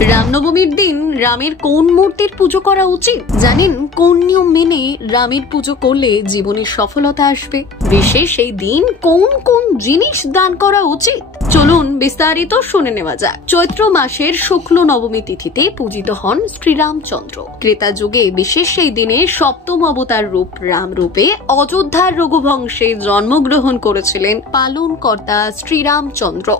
রামনবমীর দিন রামের কোন মূর্তির পুজো করা উচিত জানেন? কোন নিয়ম মেনে রামের পুজো করলে জীবনে সফলতা আসবে? বিশেষ এই দিন কোন কোন জিনিস দান করা উচিত চলুন বিস্তারিত শুনে নেওয়া যাক। চৈত্র মাসের শুক্ল নবমী তিথিতে পূজিত হন শ্রীরামচন্দ্র। ত্রেতা যুগে বিশেষ এই দিনে সপ্তম অবতার রূপ রাম রূপে অযোধ্যার রঘুবংশে জন্মগ্রহণ করেছিলেন পালনকর্তা শ্রীরামচন্দ্র।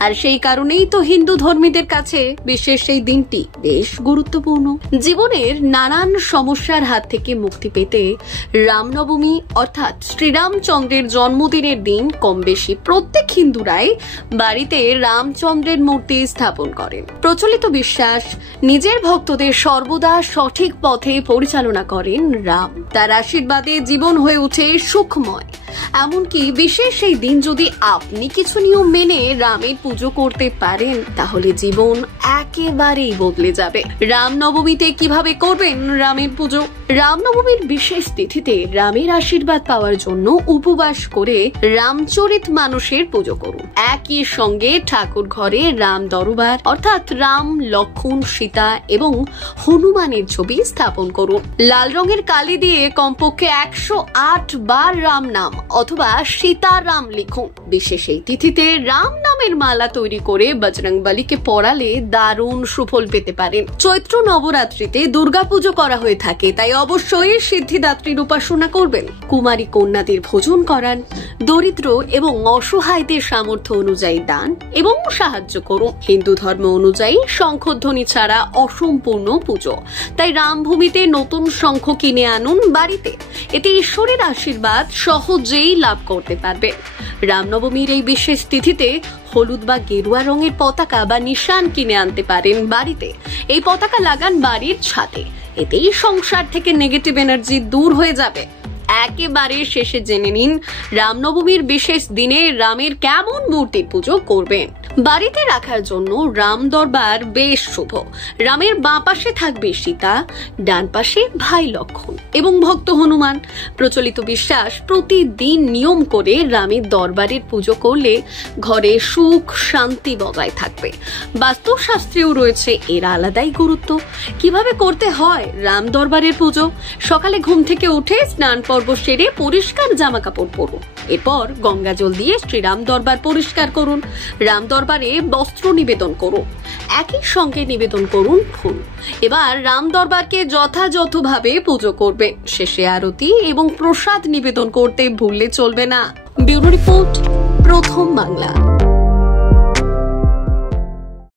আর সেই কারণেই তো হিন্দু ধর্মীদের কাছে বিশেষ এই দিনটি বেশ গুরুত্বপূর্ণ। জীবনের নানান সমস্যার হাত থেকে মুক্তি পেতে রামনবমী অর্থাৎ শ্রীরামচন্দ্রের জন্মদিনের দিন কম বেশি প্রত্যেক হিন্দুরাই বাড়িতে রামচন্দ্রের মূর্তি স্থাপন করেন। প্রচলিত বিশ্বাস, নিজের ভক্তদের সর্বদা সঠিক পথে পরিচালনা করেন রাম। তার আশীর্বাদে জীবন হয়ে ওঠে সুখময়। এমনকি বিশেষ এই দিন যদি আপনি কিছু নিয়ম মেনে রামের পুজো করতে পারেন তাহলে জীবন একেবারেই বদলে যাবে। রামনবমীতে কিভাবে করবেন রামের পুজো? রামনবমীর বিশেষ তিথিতে রামের আশীর্বাদ পাওয়ার জন্য উপবাস করে রামচরিত মানসের পুজো করুন। একই সঙ্গে ঠাকুর ঘরে রাম দরবার অর্থাৎ রাম, লক্ষ্মণ, সীতা এবং হনুমানের ছবি স্থাপন করুন। লাল রঙের কালি দিয়ে কমপক্ষে 108 বার রাম নাম অথবা সীতারাম লিখুন। বিশেষ এই তিথিতে রাম নামের মালা তৈরি করে বজরংবলীকে পরালে দারুণ সুফল পেতে পারেন। চৈত্র নবরাত্রিতে দুর্গাপুজো করা হয়ে থাকে, তাই অবশ্যই সিদ্ধিদাত্রীর উপাসনা করবেন। কুমারী কন্যাদের ভোজন করান। দরিদ্র এবং অসহায়দের সামর্থ্য অনুযায়ী দান এবং সাহায্য করুন। হিন্দু ধর্ম অনুযায়ী শঙ্খধ্বনি ছাড়া অসম্পূর্ণ পুজো, তাই রামভূমিতে নতুন শঙ্খ কিনে আনুন বাড়িতে। এতে ঈশ্বরের আশীর্বাদ সহজেই লাভ করতে পারবে। রামনবমীর এই বিশেষ তিথিতে হলুদ বা গেরুয়া রঙের পতাকা বা নিশান কিনে আনতে পারেন বাড়িতে। এই পতাকা লাগান বাড়ির ছাদে। এতেই সংসার থেকে নেগেটিভ এনার্জি দূর হয়ে যাবে। একেবারে শেষে জেনে নিন রামনবমীর বিশেষ দিনে রামের কেমন মূর্তির পুজো করবেন। বাড়িতে রাখার জন্য রাম দরবার বেশ শুভ। রামের বাঁ পাশে থাকবে সীতা, ডান পাশে ভাই লক্ষ্মণ এবং ভক্ত হনুমান। প্রচলিত বিশ্বাস, প্রতিদিন নিয়ম করে রামের দরবারের পুজো করলে ঘরে সুখ শান্তি বজায় থাকবে। বাস্তুশাস্ত্রেও রয়েছে এর আলাদাই গুরুত্ব। কিভাবে করতে হয় রাম দরবারের পুজো? সকালে ঘুম থেকে উঠে স্নান পর্ব সেরে পরিষ্কার জামা কাপড় পরুন। এরপর গঙ্গা জল দিয়ে শ্রীরাম দরবার পরিষ্কার করুন। রাম দরবারে বস্ত্র নিবেদন করুন। একই সঙ্গে নিবেদন করুন ফুল। এবার রাম দরবারকে যথাযথভাবে পুজো করবেন। শেষে আরতি এবং প্রসাদ নিবেদন করতে ভুললে চলবে না। ব্যুরো রিপোর্ট, প্রথম বাংলা।